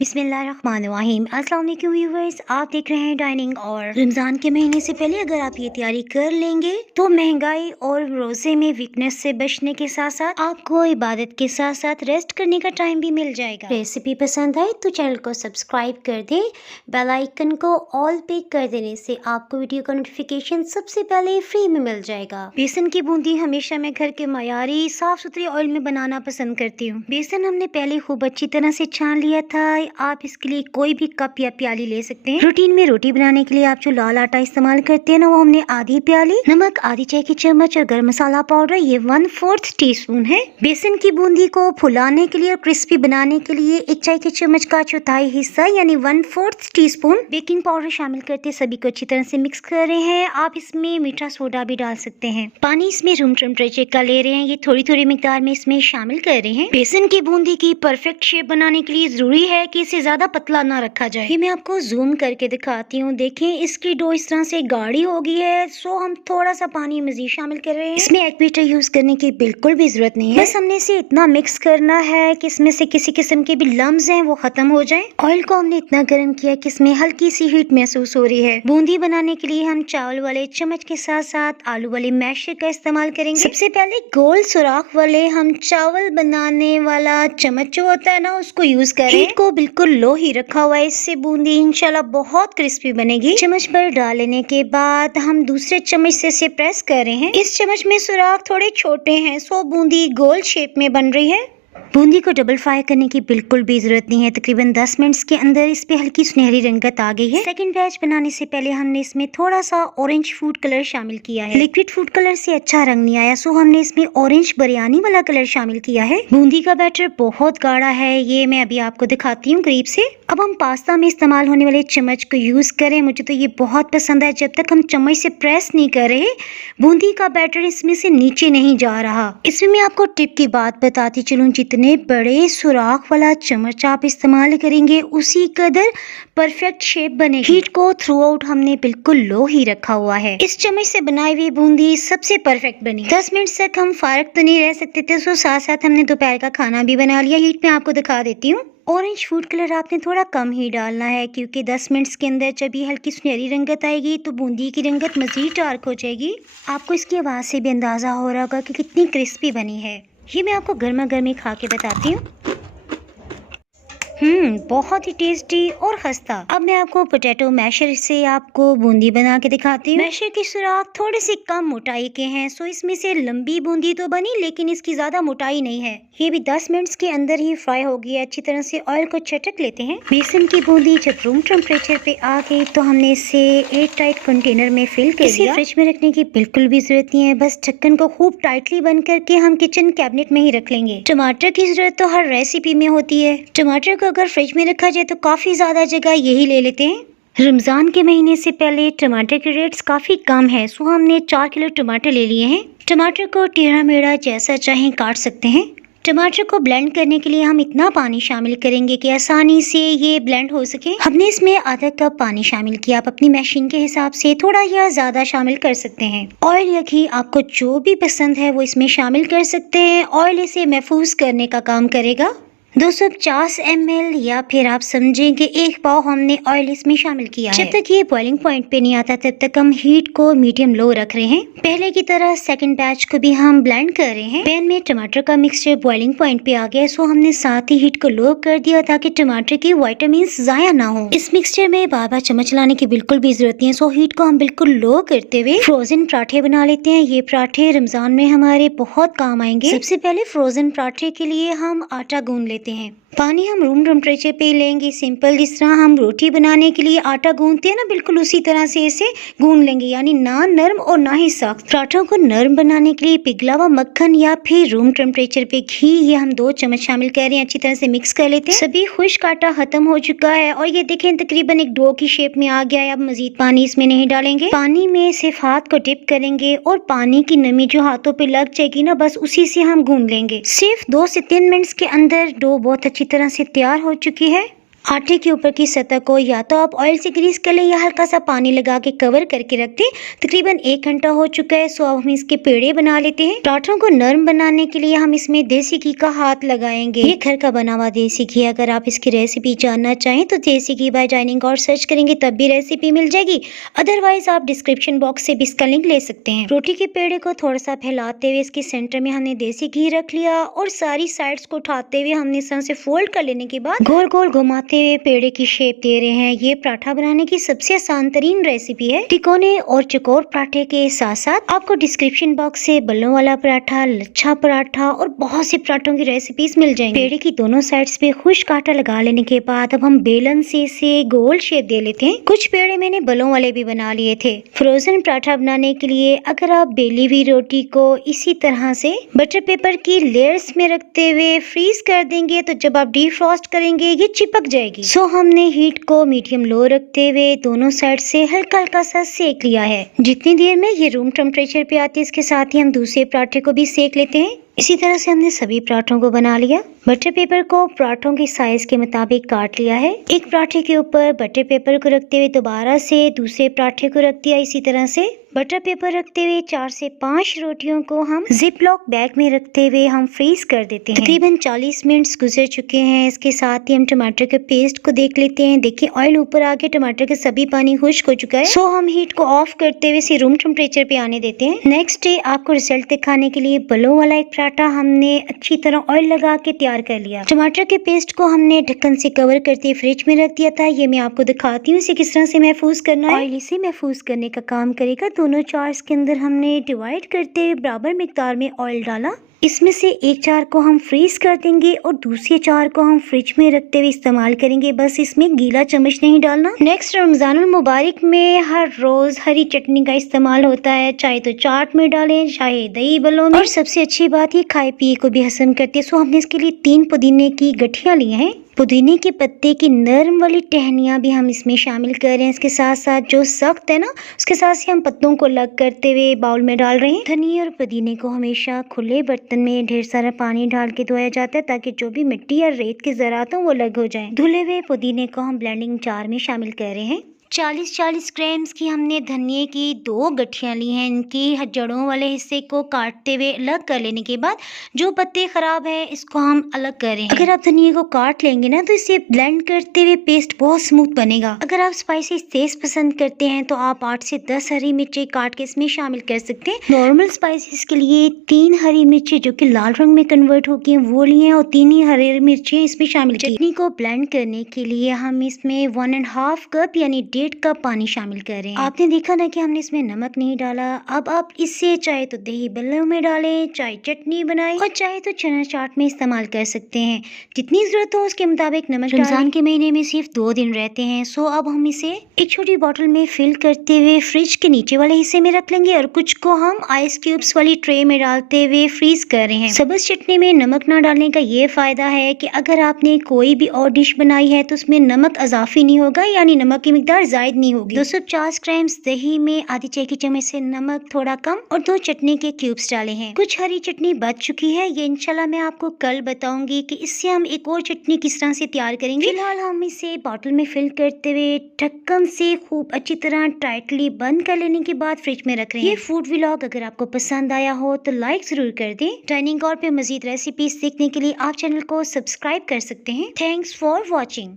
बिस्मिल्लाहिर्रहमानिर्रहीम। अस्सलाम वालेकुम व्यूअर्स, आप देख रहे हैं डाइनिंग। और रमज़ान के महीने से पहले अगर आप ये तैयारी कर लेंगे तो महंगाई और रोज़े में वीकनेस से बचने के साथ साथ आपको इबादत के साथ साथ रेस्ट करने का टाइम भी मिल जाएगा। रेसिपी पसंद आए तो चैनल को सब्सक्राइब कर दें, बेल आइकन को ऑल पे कर देने से आपको वीडियो का नोटिफिकेशन सबसे पहले फ्री में मिल जाएगा। बेसन की बूंदी हमेशा मैं घर के मयारी साफ सुथरे ऑयल में बनाना पसंद करती हूँ। बेसन हमने पहले खूब अच्छी तरह से छान लिया था। आप इसके लिए कोई भी कप या प्याली ले सकते हैं। रूटीन में रोटी बनाने के लिए आप जो लाल आटा इस्तेमाल करते हैं ना, वो हमने आधी प्याली, नमक आधी चाय की चम्मच और गरम मसाला पाउडर ये 1/4 टीस्पून है। बेसन की बूंदी को फुलाने के लिए और क्रिस्पी बनाने के लिए 1 चाय की चम्मच का चौथाई हिस्सा यानी 1/4 टीस्पून बेकिंग पाउडर शामिल करते सभी को अच्छी तरह से मिक्स कर रहे हैं। आप इसमें मीठा सोडा भी डाल सकते हैं। पानी इसमें रूम टेम्परेचर का ले रहे हैं, ये थोड़ी थोड़ी मिकदार में इसमें शामिल कर रहे हैं। बेसन की बूंदी की परफेक्ट शेप बनाने के लिए जरूरी है कि इसे ज्यादा पतला ना रखा जाए। ये मैं आपको जूम करके दिखाती हूँ। देखें इसकी डो इस तरह से गाढ़ी हो गई है, सो हम थोड़ा सा पानी मजीद शामिल कर रहे हैं। इसमें एग बीटर यूज करने की बिल्कुल भी जरूरत नहीं है, बस हमने इसे इतना मिक्स करना है कि इसमें से किसी किस्म के भी लम्स हैं वो खत्म हो जाए। ऑयल को हमने इतना गर्म किया कि इसमें हल्की सी हीट महसूस हो रही है। बूंदी बनाने के लिए हम चावल वाले चम्मच के साथ साथ आलू वाले मैशर का इस्तेमाल करेंगे। सबसे पहले गोल सुराख वाले हम चावल बनाने वाला चम्मच जो होता है ना, उसको यूज करें। हीट को बिल्कुल लो ही रखा हुआ है, इससे बूंदी इंशाल्लाह बहुत क्रिस्पी बनेगी। चम्मच पर डाल लेने के बाद हम दूसरे चम्मच से इसे प्रेस कर रहे हैं। इस चम्मच में सुराख थोड़े छोटे हैं, सो बूंदी गोल शेप में बन रही है। बूंदी को डबल फ्राई करने की बिल्कुल भी जरूरत नहीं है। तकरीबन 10 मिनट्स के अंदर इस पे हल्की सुनहरी रंगत आ गई है। सेकंड बैच बनाने से पहले हमने इसमें थोड़ा सा ऑरेंज फूड कलर शामिल किया है। लिक्विड फूड कलर से अच्छा रंग नहीं आया, सो हमने इसमें ऑरेंज बिरयानी वाला कलर शामिल किया है। बूंदी का बैटर बहुत गाढ़ा है, ये मैं अभी आपको दिखाती हूँ करीब से। अब हम पास्ता में इस्तेमाल होने वाले चम्मच को यूज करें। मुझे तो ये बहुत पसंद है। जब तक हम चम्मच से प्रेस नहीं कर रहे, बूंदी का बैटर इसमें से नीचे नहीं जा रहा। इसमें मैं आपको टिप की बात बताती चलूं, जितने बड़े सुराख वाला चम्मच आप इस्तेमाल करेंगे उसी कदर परफेक्ट शेप बनेगी। हीट को थ्रू आउट हमने बिल्कुल लो ही रखा हुआ है। इस चम्मच से बनाई हुई बूंदी सबसे परफेक्ट बनी। 10 मिनट तक हम फारग तो नहीं रह सकते थे, सो साथ साथ हमने दोपहर का खाना भी बना लिया। हीट में आपको दिखा देती हूँ। ऑरेंज फूड कलर आपने थोड़ा कम ही डालना है, क्योंकि 10 मिनट्स के अंदर जब ये हल्की सुनहरी रंगत आएगी तो बूंदी की रंगत मजीद डार्क हो जाएगी। आपको इसकी आवाज़ से भी अंदाज़ा हो रहा होगा कि कितनी क्रिस्पी बनी है। ये मैं आपको गर्मा गर्मी खा के बताती हूँ। बहुत ही टेस्टी और खस्ता। अब मैं आपको पोटैटो मैशर से आपको बूंदी बना के दिखाती हूँ। मैशर की सुराख थोड़ी सी कम मोटाई के हैं, सो इसमें से लंबी बूंदी तो बनी लेकिन इसकी ज्यादा मोटाई नहीं है। ये भी 10 मिनट्स के अंदर ही फ्राई हो गया। अच्छी तरह से ऑयल को चटक लेते हैं। बेसन की बूंदी जब रूम टेम्परेचर पे आ गई तो हमने इसे एयर टाइट कंटेनर में फिल कर दिया। फ्रिज में रखने की बिल्कुल भी जरूरत नहीं है, बस ढक्कन को खूब टाइटली बंद करके हम किचन कैबिनेट में ही रख लेंगे। टमाटर की जरूरत तो हर रेसिपी में होती है। टमाटर को अगर फ्रिज में रखा जाए तो काफी ज्यादा जगह यही ले लेते हैं। रमजान के महीने से पहले टमाटर के रेट्स काफी कम है, सो हमने 4 किलो टमाटर ले लिए हैं। टमाटर को टेढ़ा मेढ़ा जैसा चाहें काट सकते हैं। टमाटर को ब्लेंड करने के लिए हम इतना पानी शामिल करेंगे कि आसानी से ये ब्लेंड हो सके। हमने इसमें आधा कप पानी शामिल किया। आप अपनी मशीन के हिसाब से थोड़ा या ज्यादा शामिल कर सकते हैं। ऑयल या घी आपको जो भी पसंद है वो इसमें शामिल कर सकते हैं। ऑयल इसे महफूज करने का काम करेगा। 250 ml या फिर आप समझें कि 1 पाव हमने ऑयल इसमें शामिल किया है। जब तक ये बॉइलिंग पॉइंट पे नहीं आता तब तक हम हीट को मीडियम लो रख रहे हैं। पहले की तरह सेकंड बैच को भी हम ब्लेंड कर रहे हैं। पैन में टमाटर का मिक्सचर बॉइलिंग पॉइंट पे आ गया, सो हमने साथ ही हीट को लो कर दिया ताकि टमाटर की विटामिन जाया ना हो। इस मिक्सचर में बार बार चम्मच लाने की बिल्कुल भी जरूरत नहीं है, सो हीट को हम बिल्कुल लो करते हुए फ्रोजन पराठे बना लेते हैं। ये पराठे रमजान में हमारे बहुत काम आएंगे। सबसे पहले फ्रोजन पराठे के लिए हम आटा गूंद लेते हैं। पानी हम रूम टेम्परेचर पे लेंगे। सिंपल जिस तरह हम रोटी बनाने के लिए आटा गूंदते हैं ना, बिल्कुल उसी तरह से इसे गूंद लेंगे, यानी ना नरम और ना ही सख्त। पराठों को नरम बनाने के लिए पिघला हुआ मक्खन या फिर रूम टेम्परेचर पे घी, ये हम 2 चम्मच शामिल कर रहे हैं। अच्छी तरह से मिक्स कर लेते हैं। सभी खुश्क आटा खत्म हो चुका है और ये देखें तकरीबन एक डो की शेप में आ गया है। अब मजीद पानी इसमें नहीं डालेंगे। पानी में सिर्फ हाथ को डिप करेंगे और पानी की नमी जो हाथों पे लग जाएगी ना, बस उसी से हम गूंद लेंगे। सिर्फ 2 से 3 मिनट्स के अंदर डो बहुत अच्छी तरह से तैयार हो चुकी है। आटे के ऊपर की सतह को या तो आप ऑयल से ग्रीस कर लें या हल्का सा पानी लगा के कवर करके रख दें। तकरीबन 1 घंटा हो चुका है, सो अब हम इसके पेड़े बना लेते हैं। पराठों को नरम बनाने के लिए हम इसमें देसी घी का हाथ लगाएंगे। ये घर का बना हुआ देसी घी। अगर आप इसकी रेसिपी जानना चाहें तो देसी घी बाय डाइनिंग और सर्च करेंगे तब भी रेसिपी मिल जाएगी। अदरवाइज आप डिस्क्रिप्शन बॉक्स से भी इसका लिंक ले सकते हैं। रोटी के पेड़े को थोड़ा सा फैलाते हुए इसके सेंटर में हमने देसी घी रख लिया और सारी साइड्स को उठाते हुए हमने इस तरह से फोल्ड कर लेने के बाद गोल गोल घुमाते हुए पेड़े की शेप दे रहे हैं। ये पराठा बनाने की सबसे आसान तरीन रेसिपी है। तिकोने और चौकोर पराठे के साथ साथ आपको डिस्क्रिप्शन बॉक्स से बल्लों वाला पराठा, लच्छा पराठा और बहुत से पराठों की रेसिपीज मिल जाएंगी। पेड़े की दोनों साइड्स पे खुश्क आटा लगा लेने के बाद अब हम बेलन से इसे गोल शेप दे लेते हैं। कुछ पेड़े मैंने बल्लों वाले भी बना लिए थे। फ्रोजन पराठा बनाने के लिए अगर आप बेली हुई रोटी को इसी तरह से बटर पेपर की लेयर्स में रखते हुए फ्रीज कर देंगे तो जब आप डीफ्रॉस्ट करेंगे ये चिपक जाएगी। सो हमने हीट को मीडियम लो रखते हुए दोनों साइड से हल्का हल्का सा सेक लिया है। जितनी देर में ये रूम टेम्परेचर पे आती है इसके साथ ही हम दूसरे पराठे को भी सेक लेते हैं। इसी तरह से हमने सभी पराठों को बना लिया। बटर पेपर को पराठों के साइज के मुताबिक काट लिया है। एक पराठे के ऊपर बटर पेपर को रखते हुए दोबारा से दूसरे पराठे को रख दिया। इसी तरह से बटर पेपर रखते हुए 4 से 5 रोटियों को हम जिप लॉक बैग में रखते हुए हम फ्रीज कर देते हैं। तकरीबन 40 मिनट्स गुजर चुके हैं। इसके साथ ही हम टमाटर के पेस्ट को देख लेते हैं। देखिए ऑयल ऊपर आके टमाटर के सभी पानी खुश्क हो चुका है। सो हम हीट को ऑफ करते हुए इसे रूम टेम्परेचर पे आने देते हैं। नेक्स्ट डे आपको रिजल्ट दिखाने के लिए बलों वाला एक पराठा हमने अच्छी तरह ऑयल लगा के तैयार कर लिया। टमाटर के पेस्ट को हमने ढक्कन से कवर करते फ्रिज में रख दिया था। ये मैं आपको दिखाती हूँ इसे किस तरह से महफूज करना है। ऑयल इसे महफूज करने का काम करेगा। दोनों जार्स के अंदर हमने डिवाइड करते हुए बराबर मिकदार में ऑयल डाला। इसमें से एक जार को हम फ्रीज कर देंगे और दूसरे जार को हम फ्रिज में रखते हुए इस्तेमाल करेंगे। बस इसमें गीला चम्मच नहीं डालना। नेक्स्ट रमजानुल मुबारक में हर रोज हरी चटनी का इस्तेमाल होता है, चाहे तो चाट में डालें चाहे दही बलों में। और सबसे अच्छी बात ये खाए पिए को भी हजम करती है। सो हमने इसके लिए 3 पुदीने की गठियां ली हैं। पुदीने के पत्ते की नरम वाली टहनियाँ भी हम इसमें शामिल कर रहे हैं। इसके साथ साथ जो सख्त है ना उसके साथ से हम पत्तों को अलग करते हुए बाउल में डाल रहे हैं। धनिया और पुदीने को हमेशा खुले बर्तन में ढेर सारा पानी डाल के धोया जाता है ताकि जो भी मिट्टी या रेत के ज़रात हों वो अलग हो जाए। धुले हुए पुदीने को हम ब्लेंडिंग जार में शामिल कर रहे हैं। 40-40 ग्राम्स की हमने धनिए की 2 गठियाँ ली हैं। इनकी जड़ों वाले हिस्से को काटते हुए अलग कर लेने के बाद जो पत्ते खराब है इसको हम अलग कर रहे हैं। अगर आप धनिए को काट लेंगे ना तो इसे ब्लेंड करते हुए पेस्ट बहुत स्मूथ बनेगा। अगर आप स्पाइसी तेज पसंद करते हैं तो आप 8 से 10 हरी मिर्ची काट के इसमें शामिल कर सकते हैं। नॉर्मल स्पाइसेस के लिए 3 हरी मिर्ची जो कि लाल रंग में कन्वर्ट होगी वो लिए हैं और 3 ही हरी मिर्ची इसमें शामिल की। चटनी को ब्लेंड करने के लिए हम इसमें 1.5 कप यानी 1.5 कप पानी शामिल कर रहे हैं। आपने देखा ना कि हमने इसमें नमक नहीं डाला। अब आप इससे चाहे तो दही बल्लों में डालें, चाहे चटनी बनाएं और चाहे तो चना चाट में इस्तेमाल कर सकते हैं। जितनी जरूरत हो उसके मुताबिक नमक। रमजान के महीने में सिर्फ 2 दिन रहते हैं। सो अब हम इसे एक छोटी बोतल में फिल करते हुए फ्रिज के नीचे वाले हिस्से में रख लेंगे और कुछ को हम आइस क्यूब्स वाली ट्रे में डालते हुए फ्रीज कर रहे हैं। सब्ज चटनी में नमक ना डालने का ये फायदा है कि अगर आपने कोई भी और डिश बनाई है तो उसमें नमक अजाफी नहीं होगा, यानी नमक की मिकदार जायद नहीं होगी। 250 ग्राम दही में आधी चाय की चम्मच से नमक थोड़ा कम और 2 चटनी के क्यूब्स डाले हैं। कुछ हरी चटनी बच चुकी है, ये इंशाल्लाह मैं आपको कल बताऊंगी कि इससे हम एक और चटनी किस तरह से तैयार करेंगे। फिलहाल हम इसे बॉटल में फिल करते हुए ढक्कन से खूब अच्छी तरह टाइटली बंद कर लेने के बाद फ्रिज में रख रहे हैं। ये फूड व्लॉग अगर आपको पसंद आया हो तो लाइक जरूर कर दें। डाइनिंग और पे मजीद रेसिपीज देखने के लिए आप चैनल को सब्सक्राइब कर सकते हैं। Thanks for watching.